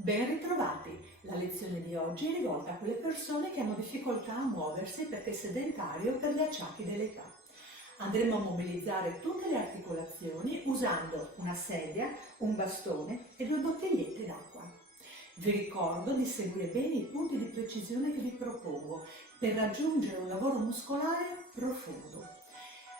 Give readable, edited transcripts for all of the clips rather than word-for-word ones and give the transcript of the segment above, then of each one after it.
Ben ritrovati! La lezione di oggi è rivolta a quelle persone che hanno difficoltà a muoversi perché sedentari o per gli acciacchi dell'età. Andremo a mobilizzare tutte le articolazioni usando una sedia, un bastone e 2 bottigliette d'acqua. Vi ricordo di seguire bene i punti di precisione che vi propongo per raggiungere un lavoro muscolare profondo,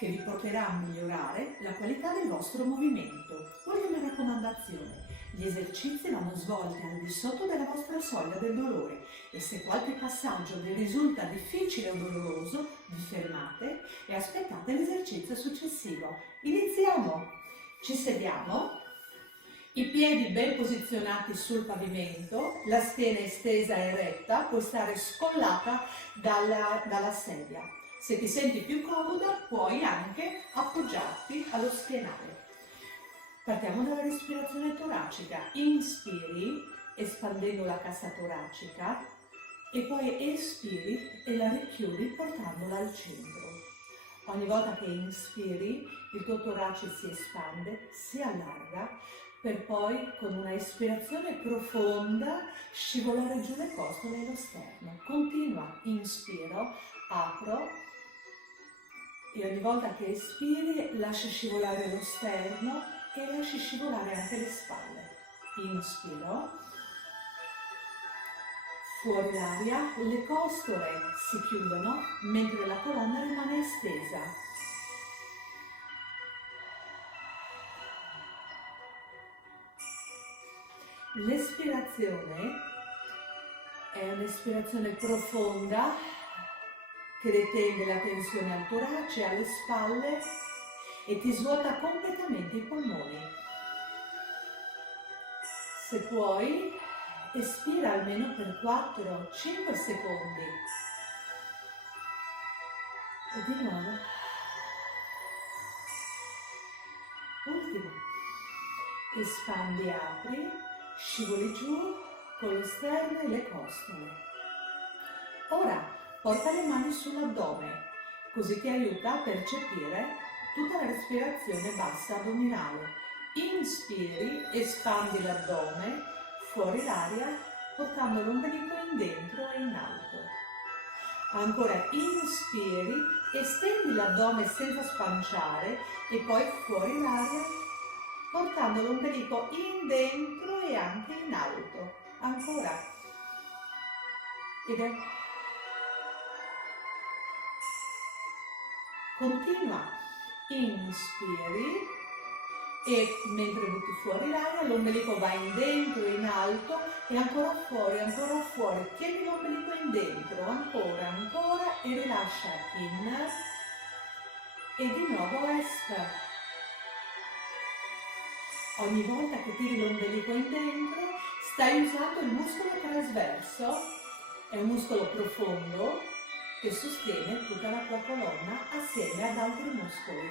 che vi porterà a migliorare la qualità del vostro movimento. Ultima raccomandazione: gli esercizi vanno svolti al di sotto della vostra soglia del dolore e se qualche passaggio vi risulta difficile o doloroso, vi fermate e aspettate l'esercizio successivo. Iniziamo! Ci sediamo, i piedi ben posizionati sul pavimento, la schiena estesa e retta, puoi stare scollata dalla sedia. Se ti senti più comoda, puoi anche appoggiarti allo schienale. Partiamo dalla respirazione toracica. Inspiri espandendo la cassa toracica e poi espiri e la richiudi portandola al centro. Ogni volta che inspiri, il tuo torace si espande, si allarga, per poi con una espirazione profonda scivolare giù le costole e lo sterno. Continua, inspiro, apro e ogni volta che espiri lascia scivolare lo sterno e lasci scivolare anche le spalle. Inspiro, fuori l'aria, le costole si chiudono mentre la colonna rimane estesa. L'espirazione è un'espirazione profonda che detende la tensione al torace, alle spalle e ti svuota completamente i polmoni. Se puoi, espira almeno per 4-5 secondi. E di nuovo. Ultimo. Espandi, apri, scivoli giù con lo sterno e le costole. Ora porta le mani sull'addome, così ti aiuta a percepire tutta la respirazione bassa addominale. Inspiri, espandi l'addome, fuori l'aria, portando l'ombelico in dentro e in alto. Ancora inspiri, estendi l'addome senza spanciare e poi fuori l'aria, portando l'ombelico in dentro e anche in alto. Ancora. Ed è. Continua. Inspiri e mentre butti fuori l'aria l'ombelico va in dentro e in alto e ancora fuori. Tieni l'ombelico in dentro, ancora e rilascia in e di nuovo esca. Ogni volta che tiri l'ombelico in dentro stai usando il muscolo trasverso, è un muscolo profondo che sostiene tutta la tua colonna assieme ad altri muscoli.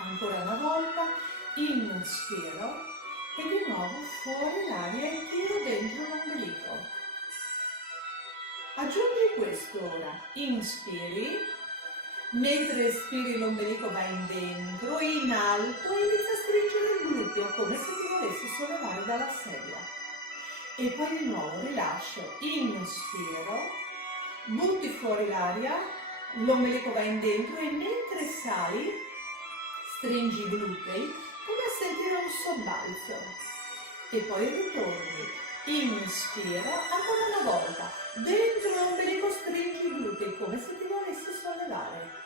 Ancora una volta, inspiro e di nuovo fuori l'aria e tiro dentro l'ombelico. Aggiungi questo ora, inspiri, mentre espiri l'ombelico va in dentro, in alto e inizia a stringere il gluteo come se ti volessi sollevare dalla sedia. E poi di nuovo rilascio, inspiro, butti fuori l'aria, l'ombelico va in dentro e mentre sali stringi i glutei come a sentire un sobbalzo e poi ritorni, inspiro, ancora una volta, dentro l'ombelico stringi i glutei come se ti volessi sollevare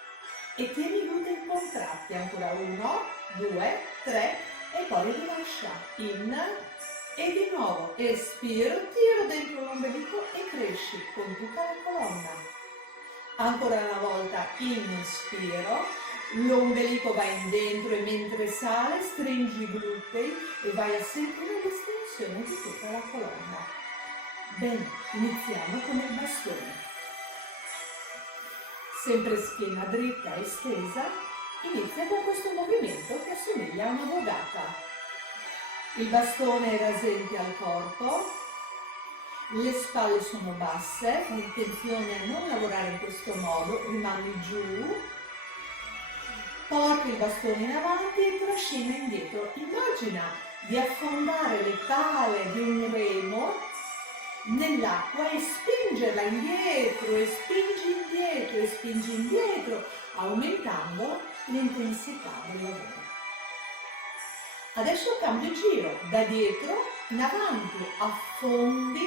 e tieni i glutei contratti, ancora 1, 2, 3 e poi rilascia, in e di nuovo espiro, tiro dentro l'ombelico e cresci con tutta la colonna. Ancora una volta, inspiro, l'ombelico va in dentro e mentre sale stringi i glutei e vai a sentire l'estensione di tutta la colonna. Bene, iniziamo con il bastone. Sempre schiena dritta e stesa, inizia con questo movimento che assomiglia a una vogata. Il bastone è rasente al corpo, le spalle sono basse, fai attenzione a non lavorare in questo modo, rimani giù. Porti il bastone in avanti e trascina indietro. Immagina di affondare le pale di un remo nell'acqua e spingerla indietro e spingi indietro e spingi indietro, aumentando l'intensità del lavoro. Adesso cambio giro, da dietro in avanti, affondi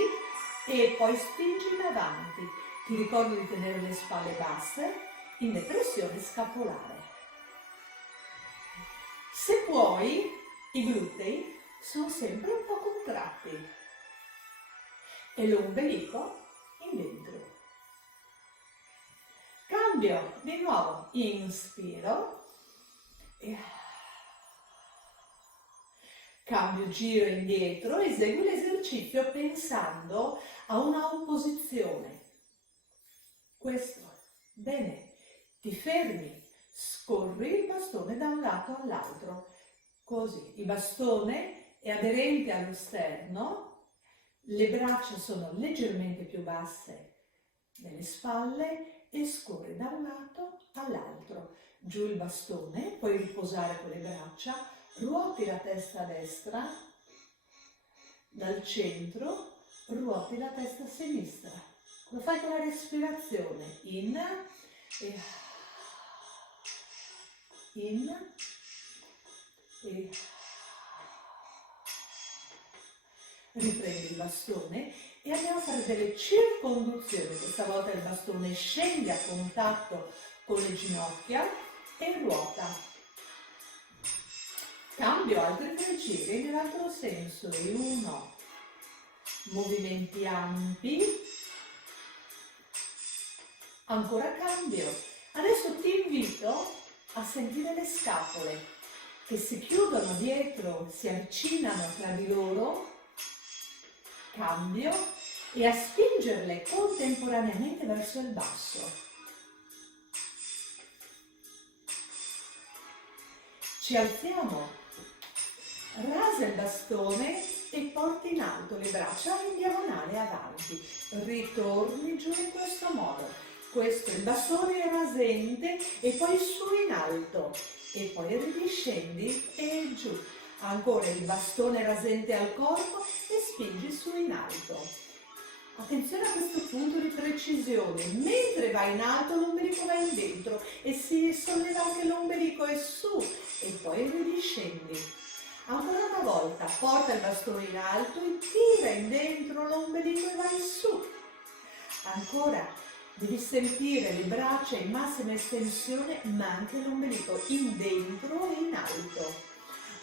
e poi spingi in avanti. Ti ricordo di tenere le spalle basse in depressione scapolare. Se puoi, i glutei sono sempre un po' contratti e l'ombelico in dentro. Cambio di nuovo, inspiro e cambio giro indietro, esegui l'esercizio pensando a una opposizione. Questo, bene, ti fermi, scorri il bastone da un lato all'altro, così il bastone è aderente allo sterno, le braccia sono leggermente più basse delle spalle e scorri da un lato all'altro. Giù il bastone, puoi riposare con le braccia, ruoti la testa a destra, dal centro ruoti la testa a sinistra. Lo fai con la respirazione, in e riprendi il bastone e andiamo a fare delle circonduzioni. Questa volta il bastone scende a contatto con le ginocchia e ruota. Cambio altri 3 giri nell'altro senso e 1, movimenti ampi, ancora cambio. Adesso ti invito a sentire le scapole che si chiudono dietro, si avvicinano tra di loro, cambio, e a spingerle contemporaneamente verso il basso. Ci alziamo, rasa il bastone e porti in alto le braccia in diagonale avanti, ritorni giù in questo modo. Questo è il bastone rasente e poi su in alto e poi ridiscendi e giù. Ancora il bastone rasente al corpo e spingi su in alto. Attenzione a questo punto di precisione, mentre vai in alto l'ombelico va in dentro e si solleva anche l'ombelico e su e poi ridiscendi. Ancora una volta, porta il bastone in alto e tira in dentro l'ombelico e vai su. Ancora, devi sentire le braccia in massima estensione ma anche l'ombelico in dentro e in alto.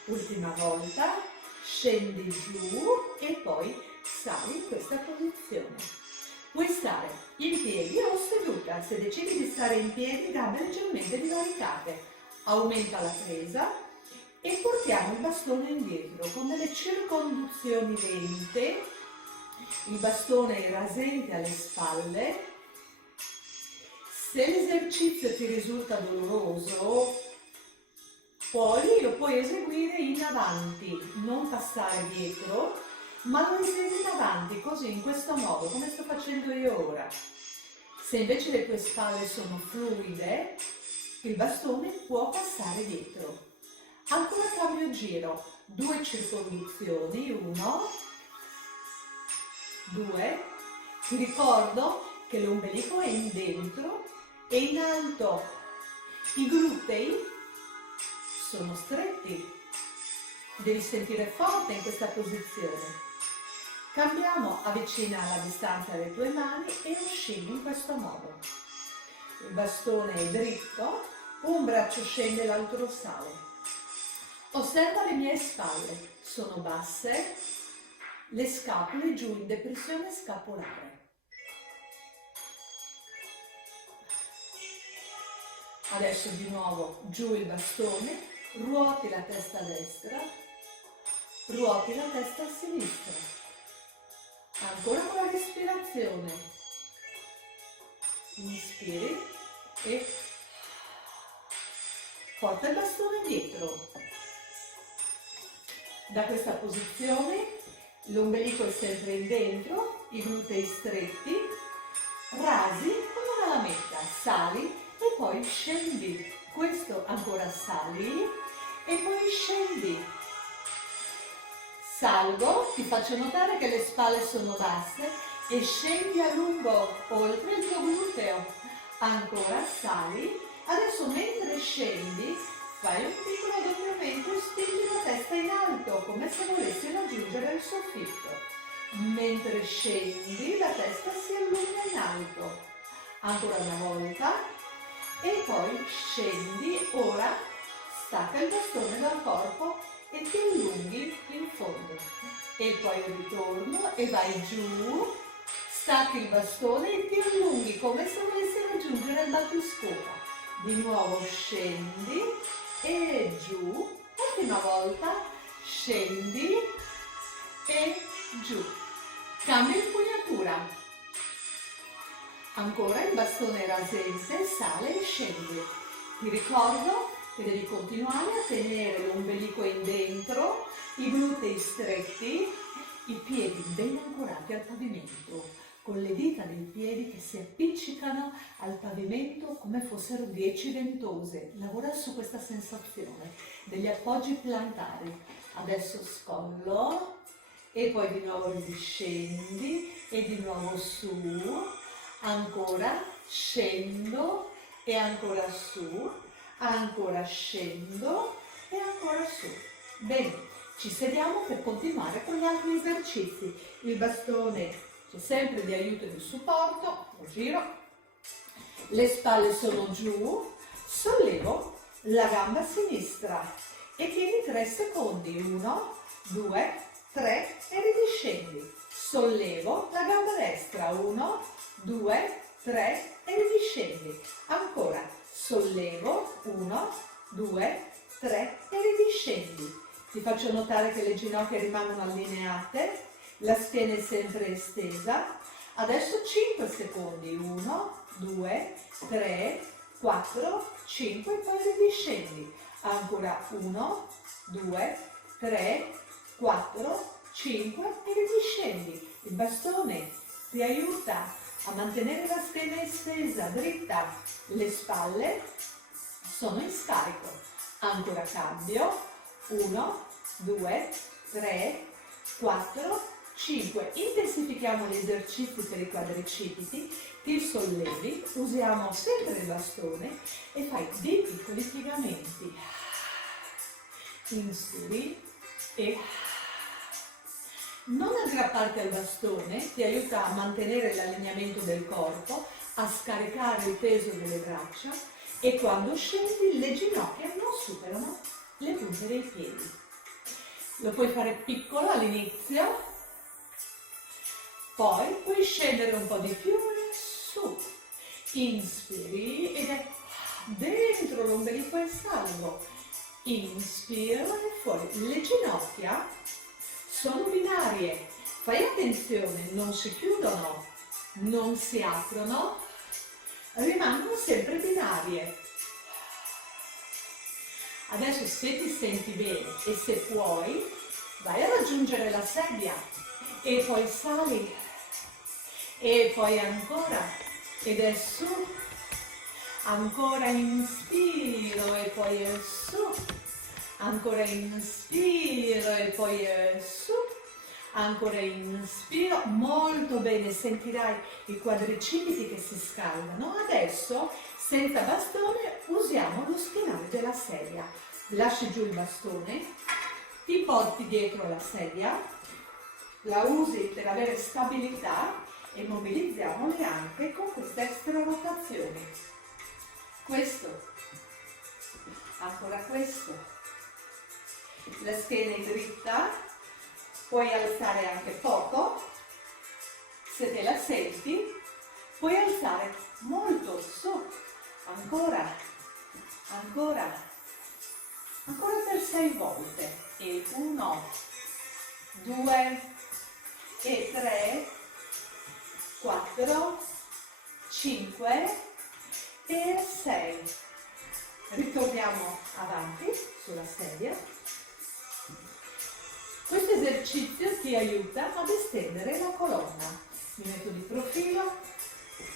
Ultima volta, scendi giù e poi sali in questa posizione. Puoi stare in piedi o seduta. Se decidi di stare in piedi, gambe leggermente divaricate. Aumenta la presa e portiamo il bastone indietro con delle circonduzioni lente. Il bastone è rasente alle spalle. Se l'esercizio ti risulta doloroso, poi lo puoi eseguire in avanti, non passare dietro, ma lo esegui in avanti, così, in questo modo, come sto facendo io ora. Se invece le tue spalle sono fluide, il bastone può passare dietro. Ancora cambio giro, 2 circonduzioni, 1, 2, ti ricordo che l'ombelico è in dentro e in alto. I glutei sono stretti, devi sentire forte in questa posizione. Cambiamo, avvicina la distanza delle tue mani e oscilli in questo modo. Il bastone è dritto, un braccio scende, l'altro sale. Osserva le mie spalle, sono basse, le scapole giù in depressione scapolare. Adesso di nuovo giù il bastone, ruoti la testa a destra, ruoti la testa a sinistra. Ancora con la respirazione. Inspiri e porta il bastone dietro. Da questa posizione l'ombelico è sempre in dentro, i glutei stretti, rasi come una lametta, sali e poi scendi. Questo ancora sali e poi scendi. Salgo, ti faccio notare che le spalle sono basse e scendi a lungo oltre il tuo gluteo. Ancora sali. Adesso mentre scendi fai un piccolo addobbiamento e spingi la testa in alto come se volessi raggiungere il soffitto. Mentre scendi la testa si allunga in alto. Ancora una volta e poi scendi. Ora stacca il bastone dal corpo e ti allunghi in fondo. E poi ritorno e vai giù. Stacchi il bastone e ti allunghi come se volessi raggiungere il battiscopa. Di nuovo scendi e giù. Ultima volta scendi e giù. Cambia impugnatura. Ancora il bastone rasente, sale e scende. Ti ricordo che devi continuare a tenere l'ombelico in dentro, i glutei stretti, i piedi ben ancorati al pavimento, con le dita dei piedi che si appiccicano al pavimento come fossero 10 ventose. Lavora su questa sensazione degli appoggi plantari. Adesso scollo e poi di nuovo riscendi e di nuovo su, ancora scendo e ancora su, ancora scendo e ancora su. Bene, ci sediamo per continuare con gli altri esercizi. Il bastone c'è sempre di aiuto e di supporto, lo giro, le spalle sono giù, sollevo la gamba sinistra e tieni 3 secondi, 1, 2, 3 e ridiscendi. Sollevo la gamba destra, 1, 2, 3 e ridiscendi. Ancora, sollevo, 1, 2, 3 e ridiscendi. Ti faccio notare che le ginocchia rimangono allineate, la schiena è sempre estesa. Adesso 5 secondi, 1, 2, 3, 4, 5 e poi ridiscendi. Ancora 1, 2, 3, 4, 5 e ridiscendi. Il bastone ti aiuta a mantenere la schiena estesa, dritta. Le spalle sono in scarico. Ancora cambio. 1, 2, 3, 4, 5. Intensifichiamo gli esercizi per i quadricipiti. Ti sollevi, usiamo sempre il bastone e fai dei piccoli piegamenti. Inspiri e non aggrapparti al bastone, ti aiuta a mantenere l'allineamento del corpo, a scaricare il peso delle braccia e quando scendi le ginocchia non superano le punte dei piedi. Lo puoi fare piccolo all'inizio, poi puoi scendere un po' di più e su. Inspiri ed è dentro l'ombelico e salgo. Inspiro e fuori. Le ginocchia sono binarie. Fai attenzione, non si chiudono, non si aprono, rimangono sempre binarie. Adesso se ti senti bene e se puoi, vai a raggiungere la sedia e poi sali e poi ancora ed è su, ancora inspiro e poi è su, ancora inspiro e poi è su, ancora inspiro, molto bene, sentirai i quadricipiti che si scaldano. Adesso senza bastone usiamo lo schienale della sedia. Lasci giù il bastone, ti porti dietro la sedia, la usi per avere stabilità e mobilizziamo le anche con questa extra rotazione. Questo, ancora questo, la schiena è dritta, puoi alzare anche poco, se te la senti, puoi alzare molto su, ancora, ancora, ancora per 6 volte, e 1, 2, e 3, 4, 5 e 6. Ritorniamo avanti sulla sedia. Questo esercizio ti aiuta ad estendere la colonna. Mi metto di profilo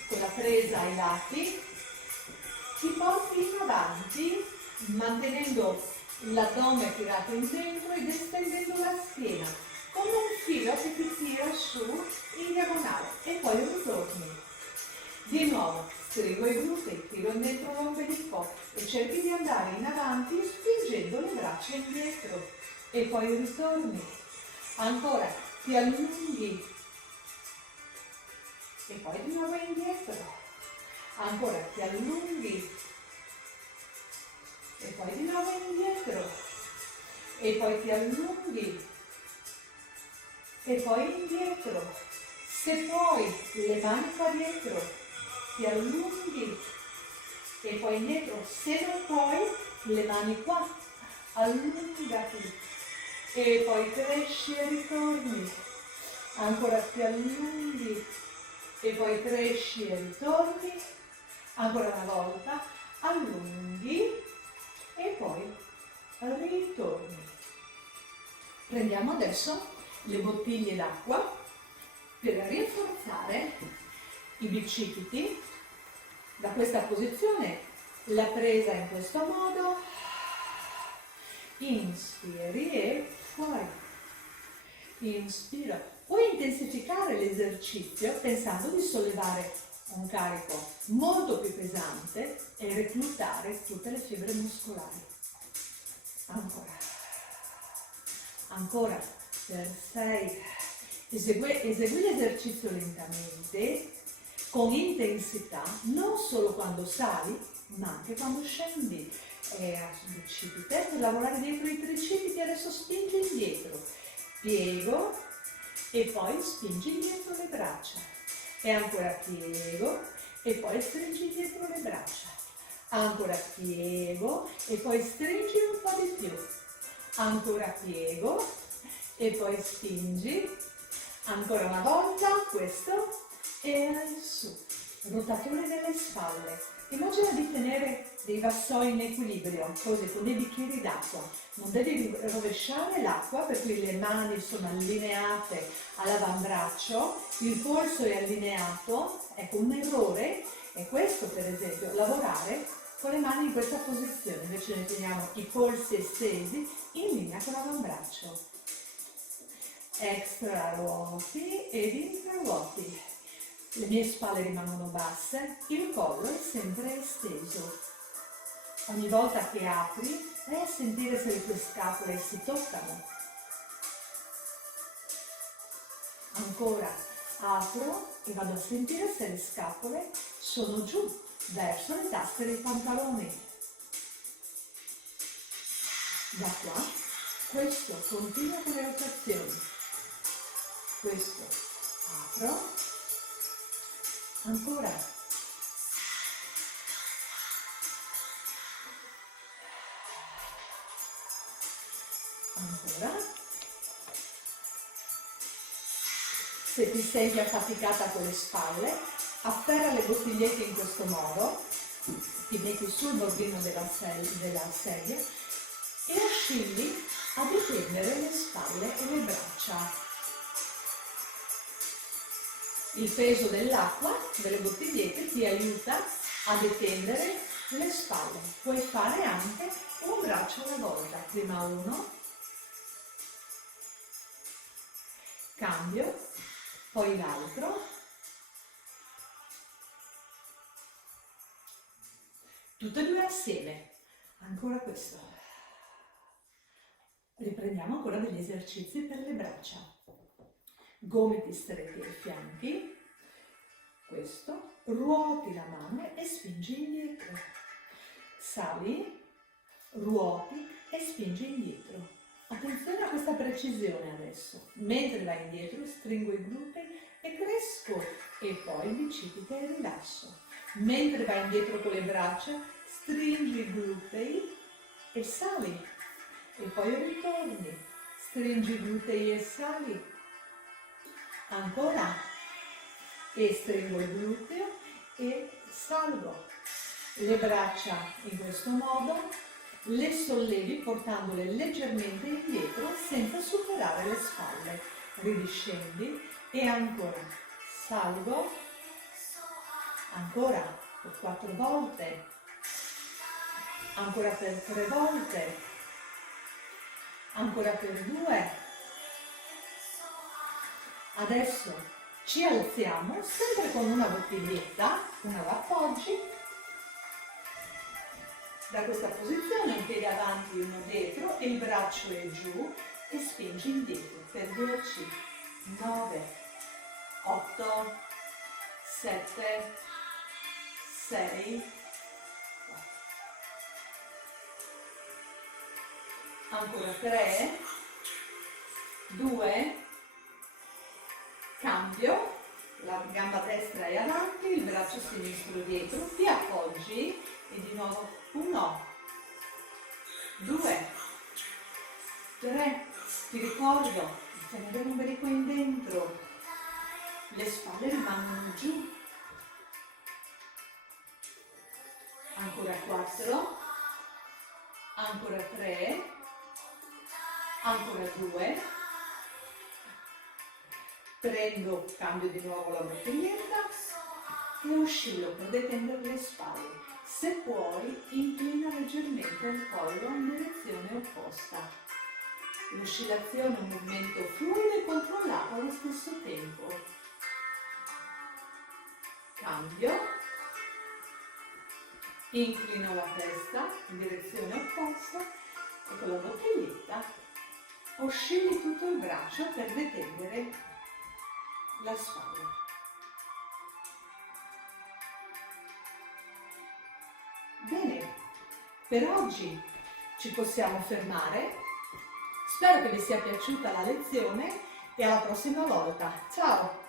con la presa ai lati ti porti in avanti mantenendo l'addome tirato in dentro ed estendendo la schiena, come un filo che ti tira su in diagonale e poi ritorni. Di nuovo, stringo i glutei, tiro dentro l'ombelico e cerchi di andare in avanti spingendo le braccia indietro e poi ritorni. Ancora, ti allunghi e poi di nuovo indietro. Ancora, ti allunghi e poi di nuovo indietro e poi ti allunghi e poi indietro. Se puoi, le mani qua dietro, ti allunghi e poi indietro. Se non puoi, le mani qua, allungati e poi cresci e ritorni. Ancora ti allunghi e poi cresci e ritorni. Ancora una volta, allunghi e poi ritorni. Prendiamo adesso le bottiglie d'acqua per rinforzare i bicipiti. Da questa posizione, la presa in questo modo, inspiri e fuori. Inspira. Puoi intensificare l'esercizio pensando di sollevare un carico molto più pesante e reclutare tutte le fibre muscolari. Ancora. Ancora. Per 6. Esegui l'esercizio lentamente, con intensità, non solo quando sali, ma anche quando scendi. Bicipite, per lavorare dietro i tricipiti, adesso spingi indietro. Piego e poi spingi indietro le braccia. E ancora piego e poi stringi indietro le braccia. Ancora piego e poi stringi un po' di più. Ancora piego e poi spingi. Ancora una volta, questo e su. Rotazione delle spalle. Immagina di tenere dei vassoi in equilibrio, così con dei bicchieri d'acqua. Non devi rovesciare l'acqua, per cui le mani sono allineate all'avambraccio, il polso è allineato. Ecco, un errore è questo, per esempio, lavorare con le mani in questa posizione. Invece noi teniamo i polsi estesi in linea con l'avambraccio. Extra ruoti ed intra ruoti. Le mie spalle rimangono basse, il collo è sempre esteso. Ogni volta che apri, vai a sentire se le tue scapole si toccano. Ancora, apro e vado a sentire se le scapole sono giù, verso le tasche dei pantaloni. Da qua, questo continua con le rotazioni. Questo, apro. Ancora. Ancora. Se ti senti affaticata con le spalle, afferra le bottigliette in questo modo, ti metti sul bordino della sedia e oscilli a detendere le spalle e le braccia. Il peso dell'acqua, delle bottigliette, ti aiuta a detendere le spalle. Puoi fare anche un braccio alla volta. Prima uno, cambio, poi l'altro. Tutte e due assieme. Ancora questo. Riprendiamo ancora degli esercizi per le braccia. Gomiti stretti ai fianchi, questo, ruoti la mano e spingi indietro, sali, ruoti e spingi indietro. Attenzione a questa precisione adesso, mentre vai indietro stringo i glutei e cresco e poi bicipite e rilasso. Mentre vai indietro con le braccia stringi i glutei e sali e poi ritorni, stringi i glutei e sali. Ancora, e stringo il gluteo e salgo. Le braccia in questo modo, le sollevi portandole leggermente indietro senza superare le spalle. Ridiscendi e ancora, salgo, ancora per 4 volte, ancora per 3 volte, ancora per 2. Adesso ci alziamo sempre con una bottiglietta, una la appoggi, da questa posizione un piede avanti e uno dietro, il braccio è giù e spingi indietro per 10, 9, 8, 7, 6, ancora 3, 2, cambio, la gamba destra è avanti, il braccio sinistro dietro, ti appoggi e di nuovo 1, 2, 3, ti ricordo di tenere un ombelico in dentro, le spalle rimangono giù, ancora 4, ancora 3, ancora 2, prendo, cambio di nuovo la bottiglietta e oscillo per detendere le spalle. Se puoi, inclina leggermente il collo in direzione opposta. L'oscillazione è un movimento fluido e controllato allo stesso tempo. Cambio, inclino la testa in direzione opposta e con la bottiglietta oscilli tutto il braccio per detendere la spalla. Bene, per oggi ci possiamo fermare. Spero che vi sia piaciuta la lezione e alla prossima volta. Ciao!